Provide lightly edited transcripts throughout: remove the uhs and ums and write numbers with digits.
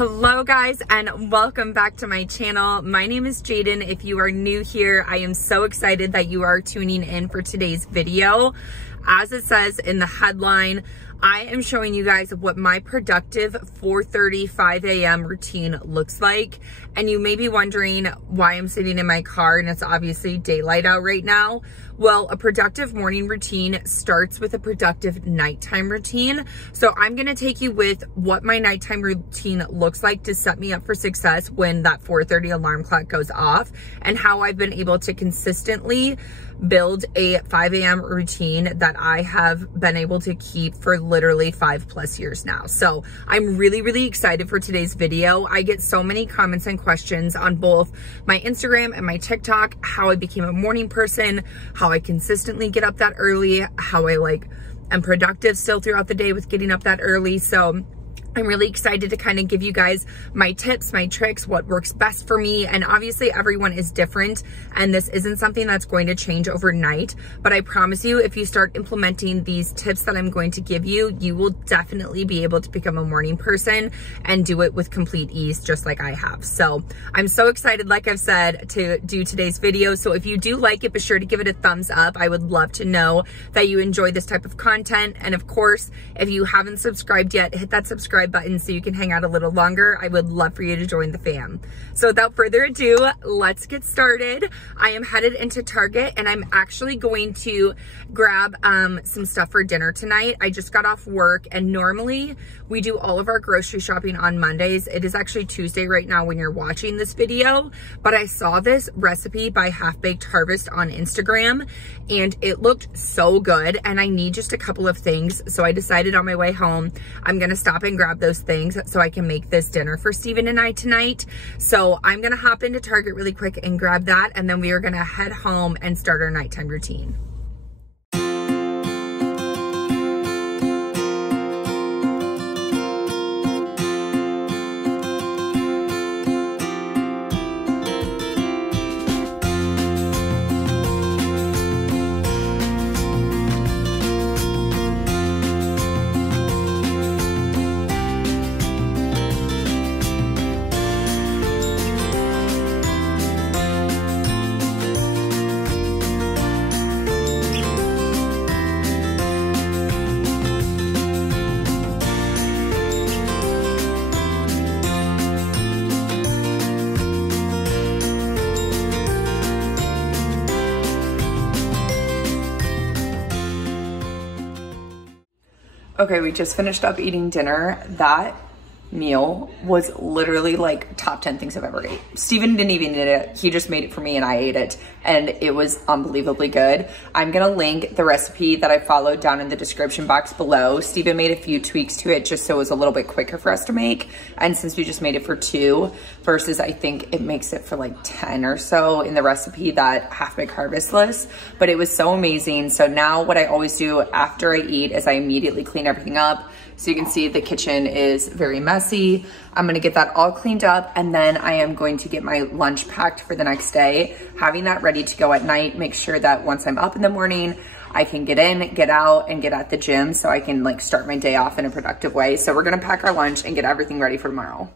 Hello guys, and welcome back to my channel. My name is Jadyn. If you are new here, I am so excited that you are tuning in for today's video. As it says in the headline, I am showing you guys what my productive 4:35 a.m. routine looks like. And you may be wondering why I'm sitting in my car and it's obviously daylight out right now. Well, a productive morning routine starts with a productive nighttime routine. So I'm gonna take you with what my nighttime routine looks like to set me up for success when that 4:30 alarm clock goes off, and how I've been able to consistently build a 5 a.m. routine that I have been able to keep for literally 5+ years now. So I'm really excited for today's video. I get so many comments and questions on both my Instagram and my TikTok, how I became a morning person, how I consistently get up that early, how I am productive still throughout the day with getting up that early. So I'm really excited to kind of give you guys my tips, my tricks, what works best for me. And obviously everyone is different, and this isn't something that's going to change overnight, but I promise you, if you start implementing these tips that I'm going to give you, you will definitely be able to become a morning person and do it with complete ease, just like I have. So I'm so excited, like I've said, to do today's video. So if you do like it, be sure to give it a thumbs up. I would love to know that you enjoy this type of content. And of course, if you haven't subscribed yet, hit that subscribe button so you can hang out a little longer. I would love for you to join the fam. So without further ado, let's get started. I am headed into Target and I'm actually going to grab some stuff for dinner tonight. I just got off work, and normally we do all of our grocery shopping on Mondays. It is actually Tuesday right now when you're watching this video, but I saw this recipe by Half Baked Harvest on Instagram and it looked so good, and I need just a couple of things. So I decided on my way home, I'm gonna stop and grab those things so I can make this dinner for Steven and I tonight. So I'm gonna hop into Target really quick and grab that, and then we are gonna head home and start our nighttime routine. Okay, we just finished up eating dinner. That meal was literally like top 10 things I've ever ate. Steven didn't even eat it. He just made it for me and I ate it, and it was unbelievably good. I'm gonna link the recipe that I followed down in the description box below. Steven made a few tweaks to it just so it was a little bit quicker for us to make. And since we just made it for 2 versus I think it makes it for like 10 or so in the recipe that Half Baked Harvest lists, but it was so amazing. So now what I always do after I eat is I immediately clean everything up. So you can see the kitchen is very messy. I'm gonna get that all cleaned up, and then I am going to get my lunch packed for the next day, having that ready to go at night. Make sure that once I'm up in the morning, I can get in, get out, and get at the gym so I can start my day off in a productive way. So we're gonna pack our lunch and get everything ready for tomorrow.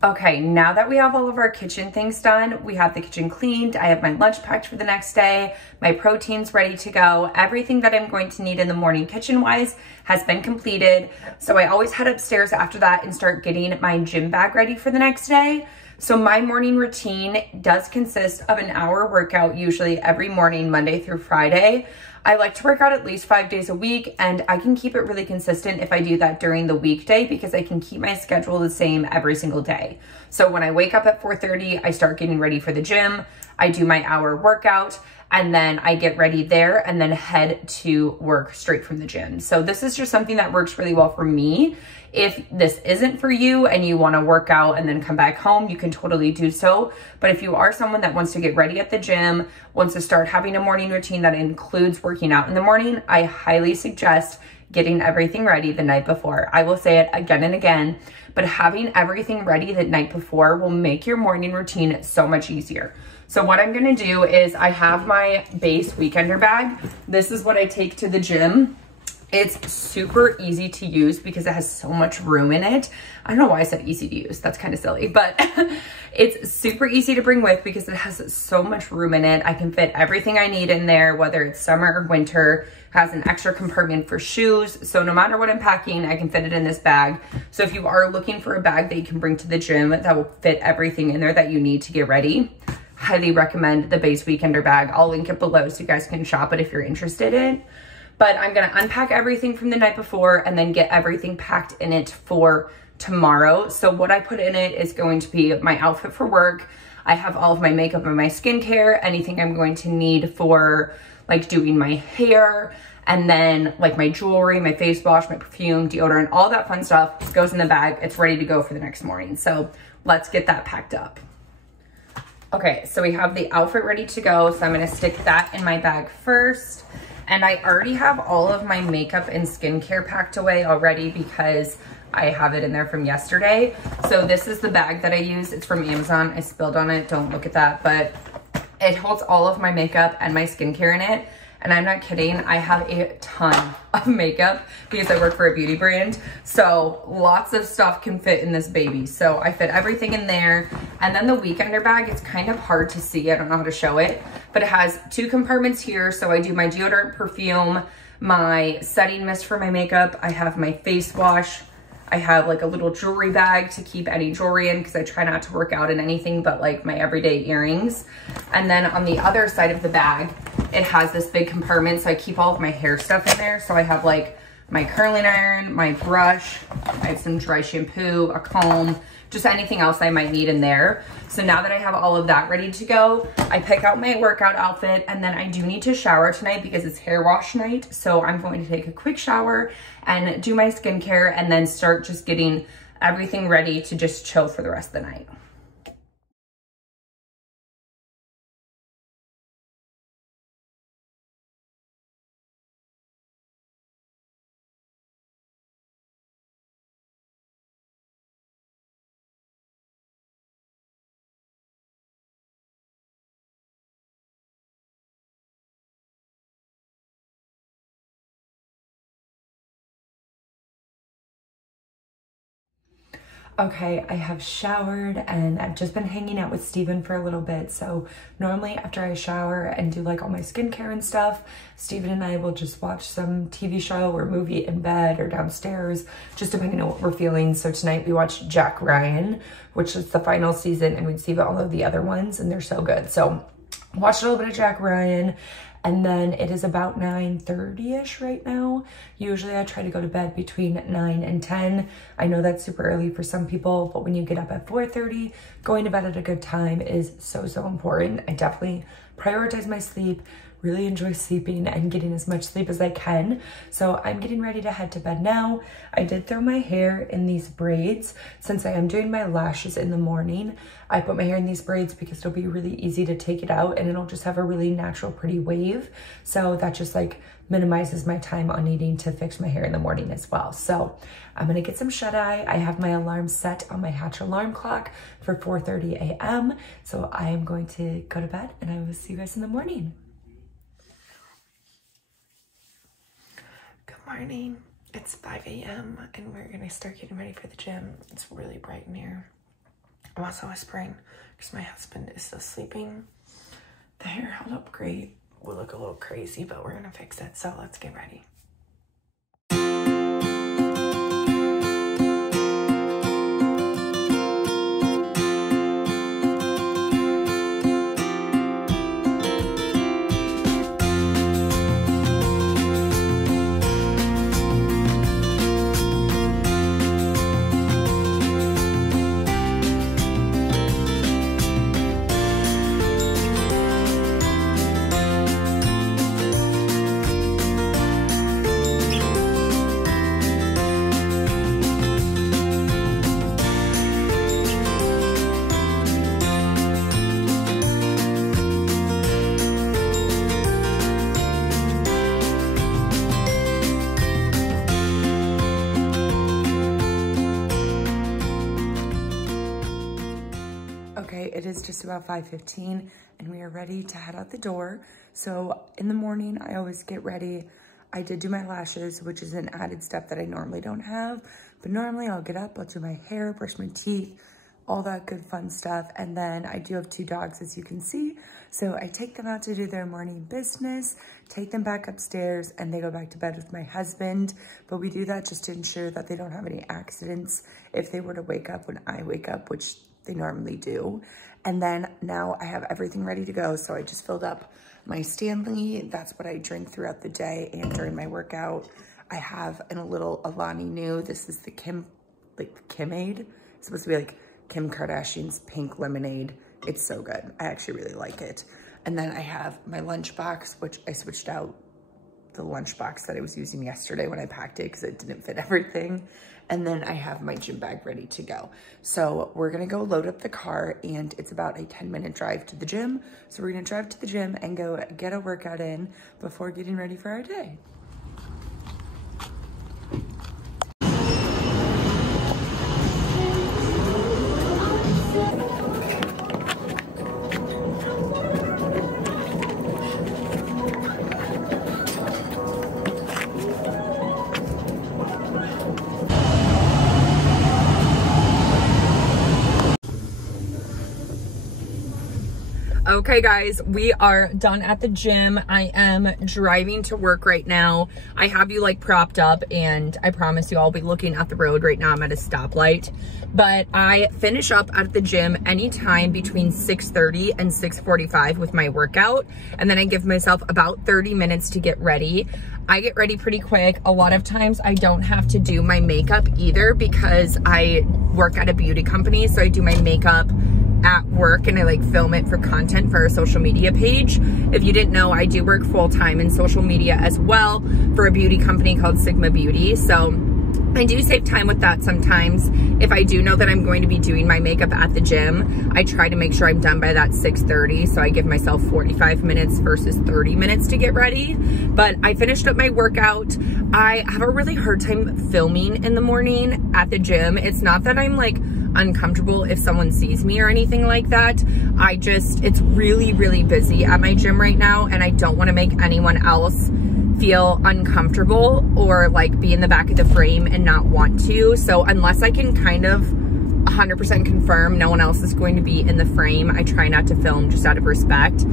Okay, now that we have all of our kitchen things done, we have the kitchen cleaned, I have my lunch packed for the next day, my protein's ready to go, everything that I'm going to need in the morning kitchen-wise has been completed. So I always head upstairs after that and start getting my gym bag ready for the next day. So my morning routine does consist of an hour workout, usually every morning, Monday through Friday. I like to work out at least 5 days a week, and I can keep it really consistent if I do that during the weekday because I can keep my schedule the same every single day. So when I wake up at 4:30, I start getting ready for the gym. I do my hour workout, and then I get ready there and then head to work straight from the gym. So this is just something that works really well for me. If this isn't for you and you want to work out and then come back home, you can totally do so. But if you are someone that wants to get ready at the gym, wants to start having a morning routine that includes working out in the morning, I highly suggest getting everything ready the night before. I will say it again and again, but having everything ready the night before will make your morning routine so much easier. So what I'm gonna do is I have my base weekender bag. This is what I take to the gym. It's super easy to use because it has so much room in it. I don't know why I said easy to use. That's kind of silly, but it's super easy to bring with because it has so much room in it. I can fit everything I need in there, whether it's summer or winter. It has an extra compartment for shoes. So no matter what I'm packing, I can fit it in this bag. So if you are looking for a bag that you can bring to the gym that will fit everything in there that you need to get ready, highly recommend the base weekender bag. I'll link it below so you guys can shop it if you're interested in. But I'm gonna unpack everything from the night before and then get everything packed in it for tomorrow. So what I put in it is going to be my outfit for work. I have all of my makeup and my skincare, anything I'm going to need for like doing my hair, and then like my jewelry, my face wash, my perfume, deodorant, all that fun stuff goes in the bag. It's ready to go for the next morning. So let's get that packed up. Okay, so we have the outfit ready to go. So I'm gonna stick that in my bag first. And I already have all of my makeup and skincare packed away already because I have it in there from yesterday. So this is the bag that I use. It's from Amazon. I spilled on it, don't look at that, but it holds all of my makeup and my skincare in it. And I'm not kidding, I have a ton of makeup because I work for a beauty brand. So lots of stuff can fit in this baby. So I fit everything in there. And then the weekender bag, it's kind of hard to see. I don't know how to show it, but it has 2 compartments here. So I do my deodorant, perfume, my setting mist for my makeup. I have my face wash. I have like a little jewelry bag to keep any jewelry in because I try not to work out in anything but like my everyday earrings. And then on the other side of the bag, it has this big compartment. So I keep all of my hair stuff in there. So I have like my curling iron, my brush, I have some dry shampoo, a comb, just anything else I might need in there. So now that I have all of that ready to go, I pick out my workout outfit, and then I do need to shower tonight because it's hair wash night. So I'm going to take a quick shower and do my skincare and then start just getting everything ready to just chill for the rest of the night. Okay, I have showered and I've just been hanging out with Steven for a little bit. So normally after I shower and do like all my skincare and stuff, Steven and I will just watch some TV show or movie in bed or downstairs, just depending on what we're feeling. So tonight we watched Jack Ryan, which is the final season, and we'd see all of the other ones and they're so good. So watched a little bit of Jack Ryan. And then it is about 9:30ish right now. Usually I try to go to bed between 9 and 10. I know that's super early for some people, but when you get up at 4:30, going to bed at a good time is so, so important. I definitely prioritize my sleep, really enjoy sleeping and getting as much sleep as I can. So I'm getting ready to head to bed now. I did throw my hair in these braids. Since I am doing my lashes in the morning, I put my hair in these braids because it'll be really easy to take it out and it'll just have a really natural, pretty wave. So that just like minimizes my time on needing to fix my hair in the morning as well. So I'm gonna get some shut-eye. I have my alarm set on my Hatch alarm clock for 4:30 a.m. So I am going to go to bed and I will see you guys in the morning. Good morning. It's 5 a.m. and we're gonna start getting ready for the gym. It's really bright in here. I'm also whispering because my husband is still sleeping. The hair held up great. We'll look a little crazy, but we're gonna fix it. So let's get ready. Good today. It is just about 5:15 and we are ready to head out the door. So in the morning, I always get ready. I did do my lashes, which is an added step that I normally don't have. But normally I'll get up, I'll do my hair, brush my teeth, all that good fun stuff. And then I do have 2 dogs, as you can see. So I take them out to do their morning business, take them back upstairs, and they go back to bed with my husband. But we do that just to ensure that they don't have any accidents if they were to wake up when I wake up, which they normally do. And then now I have everything ready to go. So I just filled up my Stanley. That's what I drink throughout the day and during my workout. I have a little Alani Nu. This is the Kimade. It's supposed to be like Kim Kardashian's pink lemonade. It's so good. I actually really like it. And then I have my lunchbox, which I switched out the lunchbox that I was using yesterday when I packed it because it didn't fit everything. And then I have my gym bag ready to go. So we're gonna go load up the car, and it's about a 10-minute drive to the gym. So we're gonna drive to the gym and go get a workout in before getting ready for our day. Okay guys, we are done at the gym. I am driving to work right now. I have you like propped up, and I promise you I'll be looking at the road right now. I'm at a stoplight, but I finish up at the gym anytime between 6:30 and 6:45 with my workout. And then I give myself about 30 minutes to get ready. I get ready pretty quick. A lot of times I don't have to do my makeup either because I work at a beauty company. So I do my makeup at work and I like film it for content for our social media page. If you didn't know, I do work full-time in social media as well for a beauty company called Sigma Beauty. So I do save time with that sometimes. If I do know that I'm going to be doing my makeup at the gym, I try to make sure I'm done by that 6:30. So I give myself 45 minutes versus 30 minutes to get ready. But I finished up my workout. I have a really hard time filming in the morning at the gym. It's not that I'm like uncomfortable if someone sees me or anything like that. It's really, really busy at my gym right now, and I don't want to make anyone else feel uncomfortable or like be in the back of the frame and not want to. So unless I can kind of 100% confirm no one else is going to be in the frame, I try not to film just out of respect.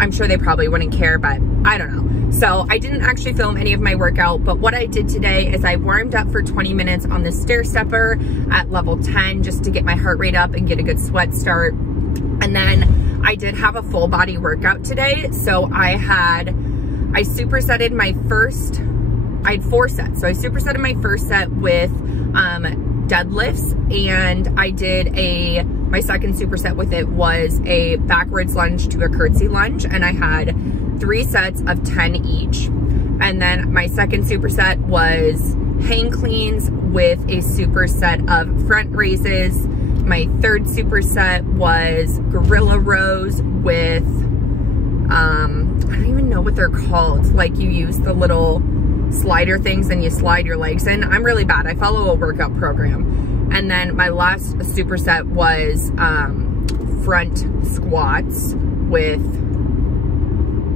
I'm sure they probably wouldn't care, but I don't know. So I didn't actually film any of my workout, but what I did today is I warmed up for 20 minutes on the stair stepper at level 10 just to get my heart rate up and get a good sweat start. And then I did have a full body workout today. So I supersetted my first, I had 4 sets. So I supersetted my first set with deadlifts, and I did my second superset with it was a backwards lunge to a curtsy lunge, and I had 3 sets of 10 each. And then my second superset was hang cleans with a superset of front raises. My third superset was gorilla rows with, I don't even know what they're called. Like you use the little slider things and you slide your legs in. I'm really bad. I follow a workout program. And then my last superset was front squats with,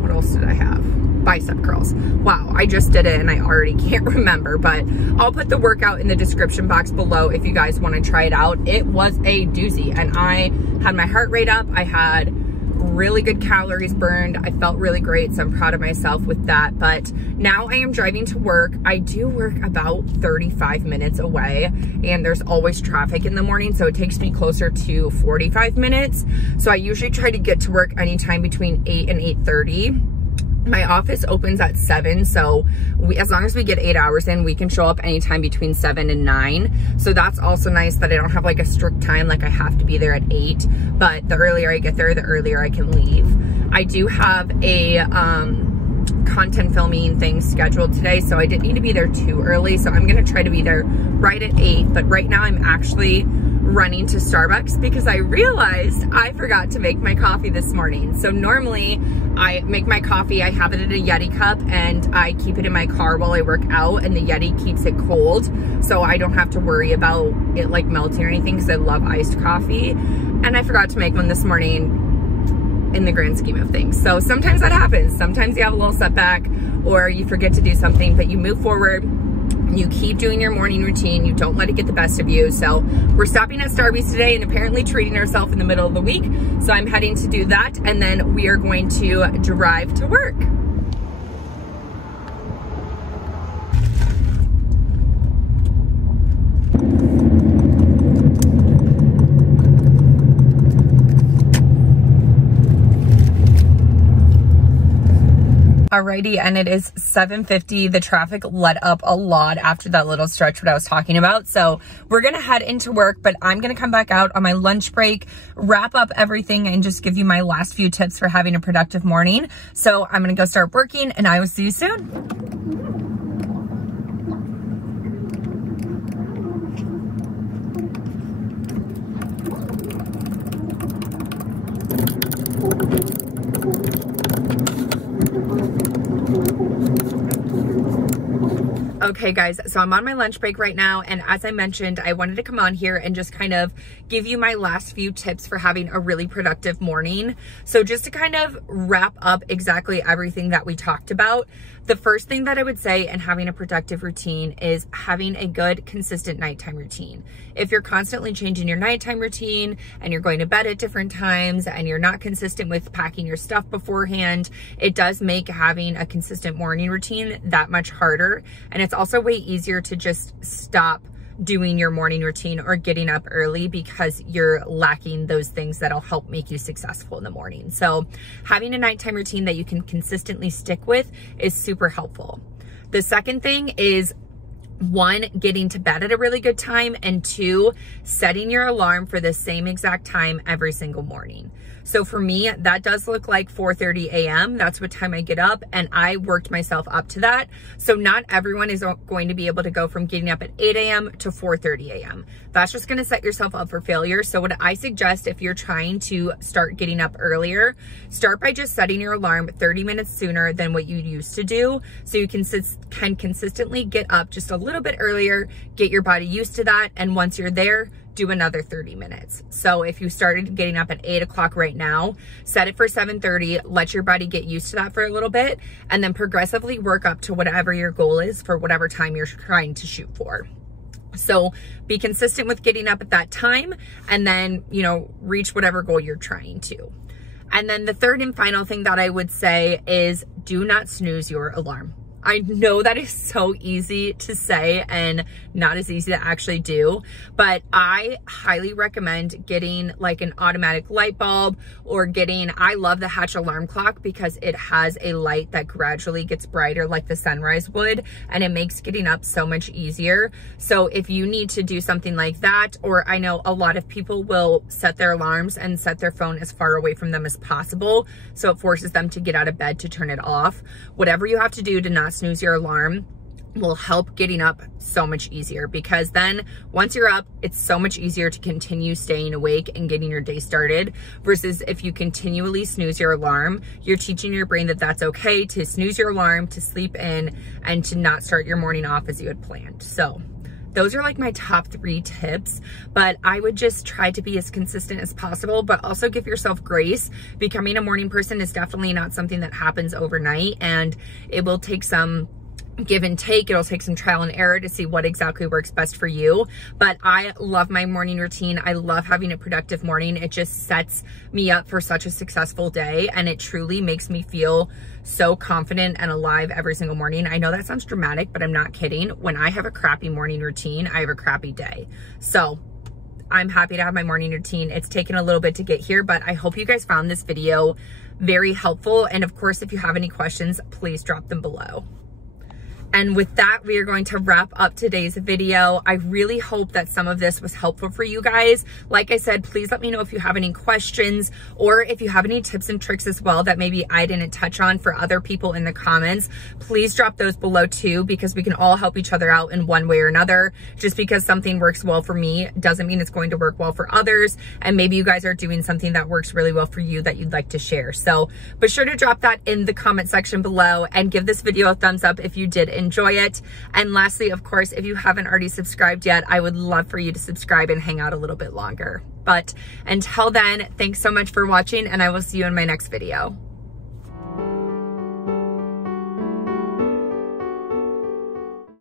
what else did I have? Bicep curls. Wow, I just did it and I already can't remember, but I'll put the workout in the description box below if you guys want to try it out. It was a doozy, and I had my heart rate up. I had really good calories burned. I felt really great, so I'm proud of myself with that. But now I am driving to work. I do work about 35 minutes away, and there's always traffic in the morning, so it takes me closer to 45 minutes. So I usually try to get to work anytime between 8 and 8:30. My office opens at 7, so as long as we get 8 hours in, we can show up anytime between 7 and 9. So that's also nice that I don't have like a strict time, like I have to be there at 8. But the earlier I get there, the earlier I can leave. I do have a content filming thing scheduled today, so I didn't need to be there too early. So I'm gonna try to be there right at 8. But right now I'm actually running to Starbucks because I realized I forgot to make my coffee this morning. So normally I make my coffee, I have it in a Yeti cup and I keep it in my car while I work out, and the Yeti keeps it cold so I don't have to worry about it like melting or anything because I love iced coffee. And I forgot to make one this morning in the grand scheme of things. So sometimes that happens. Sometimes you have a little setback or you forget to do something, but you move forward. You keep doing your morning routine. You don't let it get the best of you. So we're stopping at Starbucks today and apparently treating ourselves in the middle of the week. So I'm heading to do that, and then we are going to drive to work. Alrighty, and it is 7:50. The traffic let up a lot after that little stretch what I was talking about. So we're gonna head into work, but I'm gonna come back out on my lunch break, wrap up everything, and just give you my last few tips for having a productive morning. So I'm gonna go start working, and I will see you soon. Okay guys, so I'm on my lunch break right now, and as I mentioned, I wanted to come on here and just kind of give you my last few tips for having a really productive morning. So just to kind of wrap up exactly everything that we talked about, the first thing that I would say in having a productive routine is having a good, consistent nighttime routine. If you're constantly changing your nighttime routine and you're going to bed at different times and you're not consistent with packing your stuff beforehand, it does make having a consistent morning routine that much harder. And it's also way easier to just stop doing your morning routine or getting up early because you're lacking those things that'll help make you successful in the morning. So having a nighttime routine that you can consistently stick with is super helpful. The second thing is, one, getting to bed at a really good time, and two, setting your alarm for the same exact time every single morning. So for me, that does look like 4:30 a.m. That's what time I get up, and I worked myself up to that. So not everyone is going to be able to go from getting up at 8 a.m. to 4:30 a.m. That's just going to set yourself up for failure. So what I suggest, if you're trying to start getting up earlier, start by just setting your alarm 30 minutes sooner than what you used to do, so you can consistently get up just a little bit earlier, get your body used to that, and once you're there, do another 30 minutes. So if you started getting up at 8 o'clock right now, set it for 7:30, let your body get used to that for a little bit, and then progressively work up to whatever your goal is for whatever time you're trying to shoot for. So be consistent with getting up at that time, and then, you know, reach whatever goal you're trying to. And then the third and final thing that I would say is, do not snooze your alarm. I know that is so easy to say and not as easy to actually do, but I highly recommend getting like an automatic light bulb, or I love the Hatch alarm clock because it has a light that gradually gets brighter like the sunrise would, and it makes getting up so much easier. So if you need to do something like that, or I know a lot of people will set their alarms and set their phone as far away from them as possible, so it forces them to get out of bed to turn it off. Whatever you have to do to not snooze your alarm will help getting up so much easier, because then once you're up, it's so much easier to continue staying awake and getting your day started, versus if you continually snooze your alarm, you're teaching your brain that that's okay to snooze your alarm, to sleep in, and to not start your morning off as you had planned. So those are like my top 3 tips, but I would just try to be as consistent as possible, but also give yourself grace. Becoming a morning person is definitely not something that happens overnight, and it will take some give and take. It'll take some trial and error to see what exactly works best for you. But I love my morning routine. I love having a productive morning. It just sets me up for such a successful day, and it truly makes me feel so confident and alive every single morning. I know that sounds dramatic, but I'm not kidding. When I have a crappy morning routine, I have a crappy day. So I'm happy to have my morning routine. It's taken a little bit to get here, but I hope you guys found this video very helpful. And of course, if you have any questions, please drop them below. And with that, we are going to wrap up today's video. I really hope that some of this was helpful for you guys. Like I said, please let me know if you have any questions or if you have any tips and tricks as well that maybe I didn't touch on for other people in the comments. Please drop those below too, because we can all help each other out in one way or another. Just because something works well for me doesn't mean it's going to work well for others. And maybe you guys are doing something that works really well for you that you'd like to share. So be sure to drop that in the comment section below and give this video a thumbs up if you did enjoy it. And lastly, of course, if you haven't already subscribed yet, I would love for you to subscribe and hang out a little bit longer. But until then, thanks so much for watching, and I will see you in my next video.